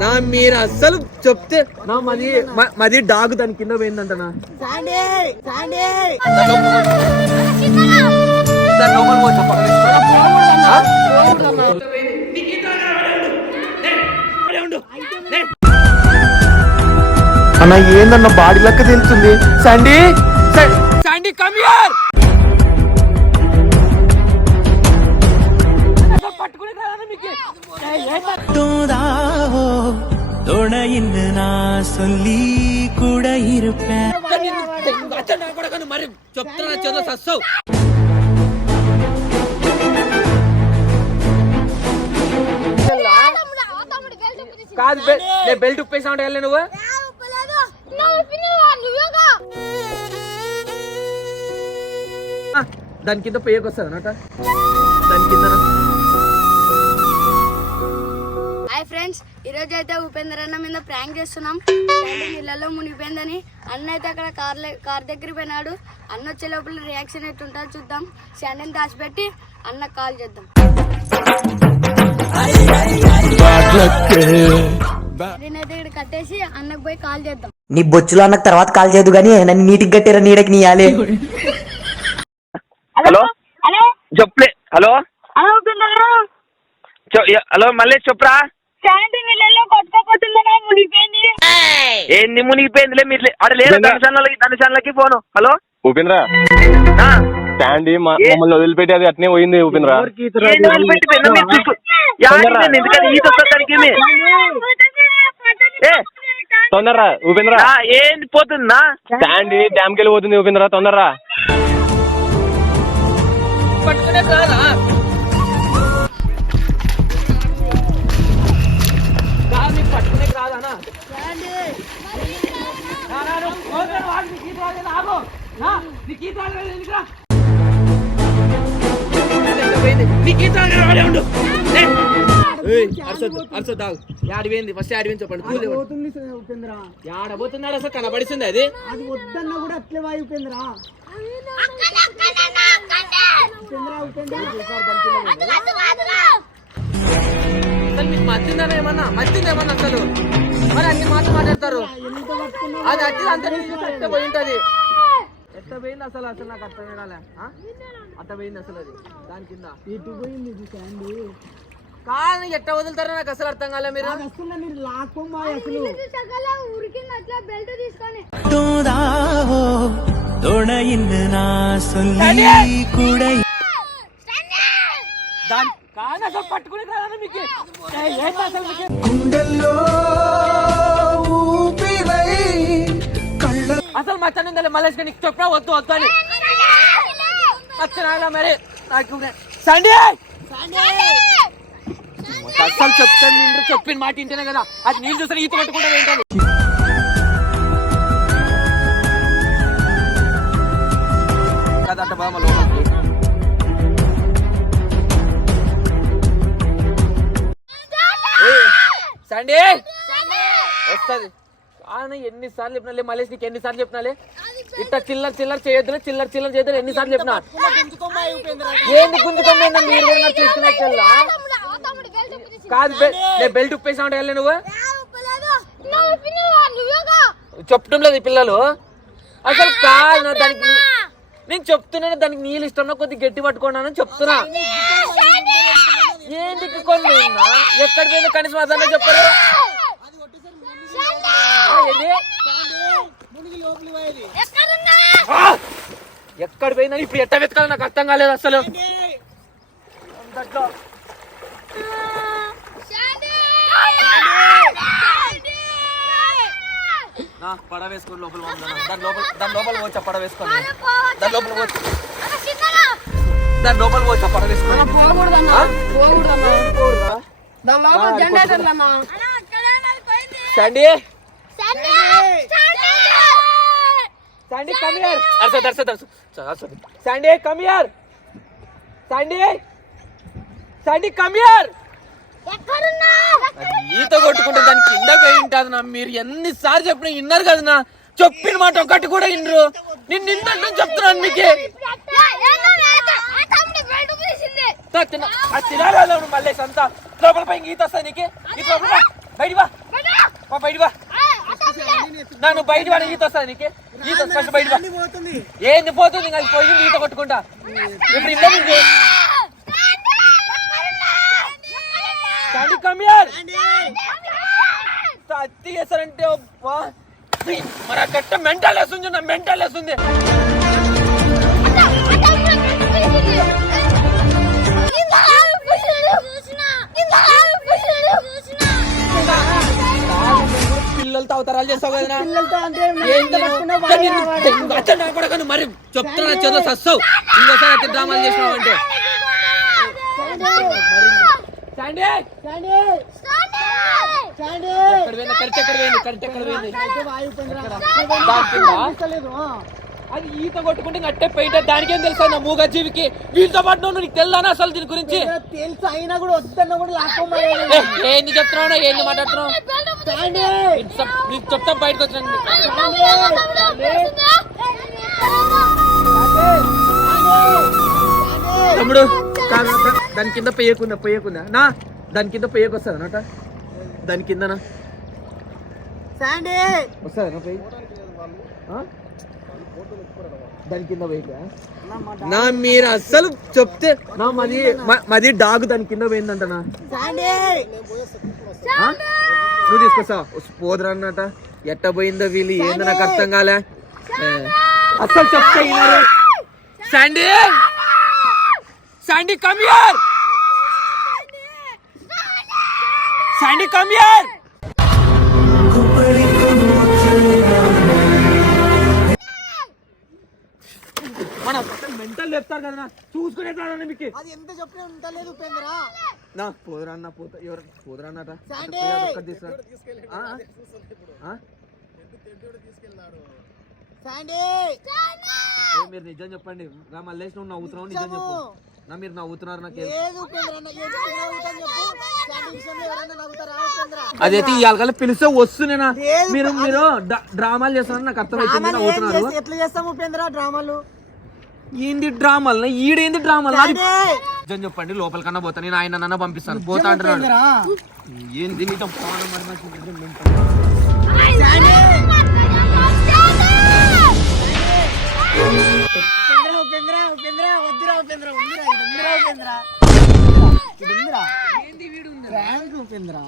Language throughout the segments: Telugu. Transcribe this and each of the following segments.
నా మీరు అస్సలు చెప్తే నా మది మది డాగ్ దాని కింద పోయిందంటనా? అన్న ఏందన్న బాడీ లెక్క తెలుస్తుంది సండి సండి కమ్ தோதாவோ துணையின்னு நான் சொல்லி கூட இருப்பேன் మరి చెప్తున్నా చదువు సస్తావు కాదు బె- నేను బెల్ట్ ఉప్పేసా ఉంటే వెళ్ళి నువ్వు ఆ, దాని కింద పేయకు వస్తుంది అన్నట దాని కింద ఫ్రెండ్స్ ఈరోజు అయితే ఉపేందర్ అన్న మీద ప్రాంక్ చేస్తున్నాం. నీళ్ళలో మునిగిపోయిందని అన్న అయితే అక్కడ కార్ కార్ దగ్గర పోయినాడు. అన్న వచ్చే లోపల రియాక్షన్ అయితే ఉంటుందో చూద్దాం. శాండీని దాచిపెట్టి అన్న కాల్ చేద్దాం. నేనైతే ఇక్కడ కట్టేసి అన్నకు పోయి కాల్ చేద్దాం. నీ బొచ్చులో అన్నకు తర్వాత కాల్ చేయదు కానీ నన్ను నీటికి కట్టారా నీడకి నీయాలి. హలో? హలో? చెప్పులే హలో? హలో మళ్ళీ చెప్పురా? శాండీ నీళ్ళలో కొట్టుకోపోతుందన్నా మునిగిపోయింది. ఏంది మునిగిపోయిందిలే మీరు లే- ఆడ లేదు ఉపేంద్ర. ధనశాలకి ధనశాలకి ఫోను. హలో? ఉపేంద్ర ఆ, స్టాండ్ మమ్మల్ని వదిలిపెట్టి అది అట్నే పోయింది ఉపేంద్ర తొందరరా. ఉపేంద్ర ఆ, ఏంది పోతుందా? స్టాండ్ డ్యామ్ కెళ్ళి పోతుంది ఉపేంద్ర తొందరరా. పట్టుకునే ఆడిపోయింది ఫస్ట్ ఆడిపోయింది చెప్పండి కూలి ఆడబోతున్నాడు అసలు కనబడిస్తుంది అది. అది వద్దన్న కూడా అట్లే వాయి ఉపేంద్ర. అసలు మీకు మర్చిందనా ఏమన్నా? మర్చింది ఏమన్నా అసలు? మరి అన్ని మాటలు మాట్లాడతారు. అది అట్టి అంత పోయి ఉంటది. ఎట్ట పోయింది అసలు అసలు నాకు అర్థం కాలే ఆ? అట్ట పోయింది అసలు అది దాని కింద ఇటు పోయింది ఇది శాండీ కానీ ఎట్ట వదులుతారో నాకు అసలు అర్థం కాలే మీరు అది వస్తున్నా మీరు లాక్కోమా అసలు ఉరికింది అట్లా బెల్ట్ తీసుకొని தோதாவோ துணையின்னு நான் சொல்லி கூட దాని కానీ అసలు పట్టుకునే రాదా మీకు ఏ, అసలు మచ్చని ఉందా మలేష్ నీకు చెప్పినా వద్దు వద్దు అని. మచ్చనాలా మరి నాకు సండే! అసలు చెప్తాను నిండు చెప్పిన మాట ఇంటేనే కదా. అది నీళ్ళు చూస్తే ఈత కొట్టుకుంటా ఏంటది? కదంట బామ్మ లోపలికి సండే! వస్తుంది. కానీ ఎన్నిసార్లు చెప్పినాలే మలేష్ నీకు ఎన్నిసార్లు చెప్పినాలే? ఇట్ట చిల్లర చిల్లర చేయొద్దు చిల్లర చిల్లర చేయొద్దు ఎన్నిసార్లు చెప్పినా ఏంది గుంజుకోమైందా మీరు కూడా కాదు నేను బెల్ట్ ఉప్పేసా ఉంటే వెళ్ళే నువ్వు? చెప్పడం లేదు పిల్లలు అసలు కాదు నా దానికి నేను చెప్తున్నాను దానికి నీళ్ళు ఇష్టం కొద్దిగా గట్టి పట్టుకున్నాను చెప్తున్నా. ఏంటి కొన్ని ఎక్కడ పోయినా కనీసం అదన్నా చెప్పరు ఆ, ఏంది? ఆ! ఎక్కడ పోయిందని ఇప్పుడు ఎట్ట వెతకాలి నాకు అర్థం కాలేదు అసలు. పడవ వేసుకొని లోపల. దాని లోపల దాని లోపల పోవచ్చా పడవ వేసుకొని. దాని లోపల పోవచ్చు దాని లోపల పోవచ్చా పడవ వేసుకొని. పోకూడదన్నా? పోకూడదన్నా? దాని లోపల అన్నా శాండీ శాండీ కమ్ హియర్ అర్స దర్స దర్స అర్స Sandy come here Sandy Sandy come here ఈత కొట్టుకుంటే దాని కింద పోయి ఉంటుంది నా. మీరు ఎన్నిసార్లు చెప్పినా విన్నారు కదా నా. చెప్పిన మాట ఒకటి కూడా వినరు. నేను నిన్న చెప్తున్నాను మీకే తినాలి మళ్ళీ అంతా. లోపల పై ఈత వస్తుంది నీకు. ఈత లోపల పా. బయటికి వా పా, బయటికి వా నా నువ్వు బయట వాడి ఈత వస్తుంది నీకు ఈత ఫస్ట్ బయట ఏంది పోతుంది ఇంకా పోయింది ఈత కొట్టుకుంటా ఇప్పుడు కమ్ హియర్ అత్తి చేస్తారంటే మరి అట్ట మెంటల్ వేస్తుంది నా మెంటల్ వేస్తుంది పిల్లలతో అవతారాలు చేస్తావు కదా? మరి చెప్తున్నా చదువు సస్తావు. ఇంకోసారి డ్రామాలు చేసినావు అంటే. కరెక్ట్ ఎక్కడ పోయింది? కరెక్ట్ ఎక్కడ పోయింది? అది ఈత కొట్టుకుంటే ఇంక అట్టే పెయింట్ దానికేం తెలుసా నా మూగ జీవికి వీళ్ళతో పాటు నువ్వు నీకు తెల్లానా అసలు దీని గురించి? తెలుసు అయినా కూడా వద్దన్నా కూడా ఏంది చెప్తున్నావు ఏంది మాట్లాడుతున్నావు? నీకు చెప్తా బయటకు వచ్చిన తమ్ముడు దాని కింద పెయ్యకుందా పెయ్యకుందా నా దాని కింద పెయ్యకొస్తుంది అన్నట దాని కిందనా? వస్తుందా నా పెయ్యి ఆ? దాని కింద పోయిగా నా మీరు అస్సలు చెప్తే నా మది మది డాగ్ దాని కింద పోయిందంటనా? నువ్వు తీసుకొస్తా పోదురా అన్నట. ఎట్ట పోయిందో వీళ్ళు ఏందో నాకు అర్థం కాలే. అస్సలు చెప్తా. Sandy Sandy come here Sandy come here మన మెంటల్ చెప్తారు కదా చూసుకునే మీకు. అది ఎంత చెప్పినా ఉంటలేదు ఉపేంద్ర. నా పోదురా అన్న పోత ఎవరు? పోదురా అన్నట? శాండీ! ఒక్కటి తీసుకురా. ఆ? ఆ? స్టాండీ ఏ, మీరు నిజం చెప్పండి. రా మల్లేష్ నువ్వు నవ్వుతున్నావు నిజం చెప్పు. నా మీరు నవ్వుతున్నారు నాకు అదైతే ఇవాళ కల్లా పిలిస్తే వస్తున్నానా మీరు మీరు డ్రా- డ్రామాలు చేస్తున్నారు నాకు ఏం నవ్వుతున్నారు. ఎట్లా చేస్తాం ఉపేంద్ర డ్రామాలు? ఏంది డ్రామాలు ఈడేంది డ్రామాలు నాది- స్టాండీ! నిజం చెప్పండి లోపలికన్నా పోతా నేను ఆయన నన్న పంపిస్తాను. పోతా అంటున్నాడు. ఉపేంద్ర ఏంది నీతో మరి. ఉపేంద్ర ఉపేంద్ర ఉపేంద్ర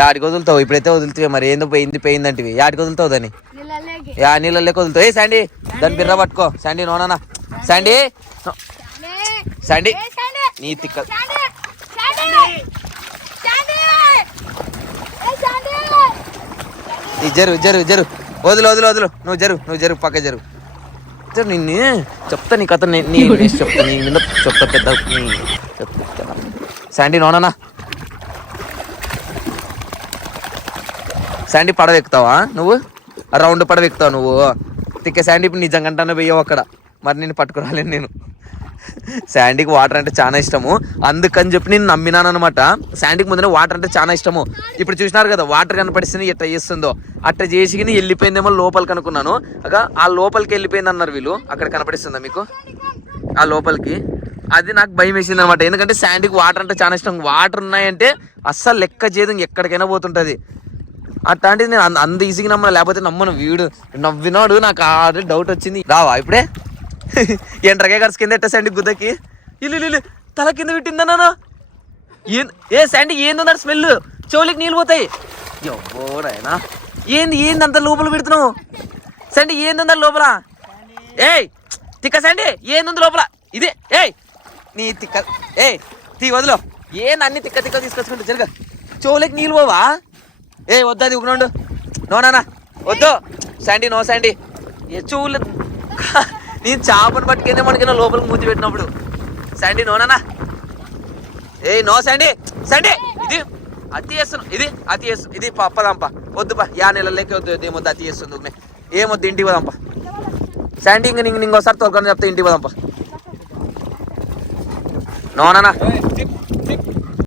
యాడికి వదులుతావు? ఇప్పుడైతే వదులుతావు మరి. ఏందో పోయింది పోయిందంటివి. యాడికి వదులుతావు దాన్ని? నీళ్ళలోకి యా నీళ్ళకి వదులుతావు. ఏ శాండీ దాన్ని బిర్ర పట్టుకో. Sandy నోనా Sandy. శాండీ నీ తిక్క. జరు జరు జరు. వదులు వదులు వదులు. నువ్వు జరు నువ్వు జరు పక్క జరు. నిన్ను చెప్తా నీ కథ నీ చెప్తా నీ మీద చెప్తా పెద్ద చెప్తా. శాండీ నోనా శాండీ పడవ ఎక్కుతావా నువ్వు? రౌండ్ పడవ ఎక్కుతావు నువ్వు. తిక్క శాండీ ఇప్పుడు నిజంగానే పోయావు అక్కడ. మరి నేను పట్టుకురాలేను నేను. శాండీకి వాటర్ అంటే చాలా ఇష్టము. అందుకని చెప్పి నేను నమ్మినాను అనమాట శాండీకి ముందర వాటర్ అంటే చాలా ఇష్టము. ఇప్పుడు చూసినారు కదా వాటర్ కనపడిస్తుంది ఎట్లా చేస్తుందో. అట్లా చేసి వెళ్ళిపోయిందేమో లోపలికి అనుకున్నాను. అక ఆ లోపలికి వెళ్ళిపోయింది అన్నారు వీళ్ళు. అక్కడ కనపడిస్తుందా మీకు? ఆ లోపలికి. అది నాకు భయం వేసింది అనమాట ఎందుకంటే శాండీకి వాటర్ అంటే చాలా ఇష్టం. వాటర్ ఉన్నాయంటే అస్సలు లెక్క చేయదు. ఎక్కడికైనా పోతుంటుంది. అట్లాంటిది నేను అంత- ఈజీగా నమ్మను లేకపోతే నమ్మను. వీడు నవ్వినాడు నాకు ఆల్రెడీ డౌట్ వచ్చింది. రావా ఇప్పుడే. ఎంట్రకే ఖర్చు కింద ఎట్ట గుద్దకి. ఇల్లు ఇల్లు, తల కింద పెట్టిందన్నా ఏ ఏ శాండీ ఏందన్నారు స్మెల్ చెవులకి నీళ్ళు పోతాయి. ఎవరైనా ఏంది ఏంది అంత లోపల పెడుతున్నావు? సండి ఏంది లోపల? ఏయ్ తిక్క సండి ఏంది లోపల? ఇదే ఏయ్. నీ తిక్క ఏయ్ తీ వదిలో. ఏంది అన్ని తిక్క తిక్క తీసుకొచ్చుకుంటా జరగ. చెవులకి నీళ్ళు పోవా? ఏ వద్దు అది ఉగ్నండు నో నానా వద్దు. Sandy no Sandy. ఏ చెవులు నేను చేపను పట్టుకెళ్ళి మనకైనా లోపలికి మూతి పెట్టినప్పుడు. శాండీ నో నానా ఏ నో శాండీ. శాండీ ఇది అతి చేస్తున్నావు. ఇది అతి చేస్తు ఇది పప్పదంప వద్దు పా. యా నెలలోకి వద్దు ఏమొద్దు అతి చేస్తుంది ఉగ్నే ఏమొద్దు ఇంటికి పోదాంపా శాండీ ఇంక నీకు ఇంకోసారి తొలకని చెప్తే ఇంటికి పోదాంపా నోనా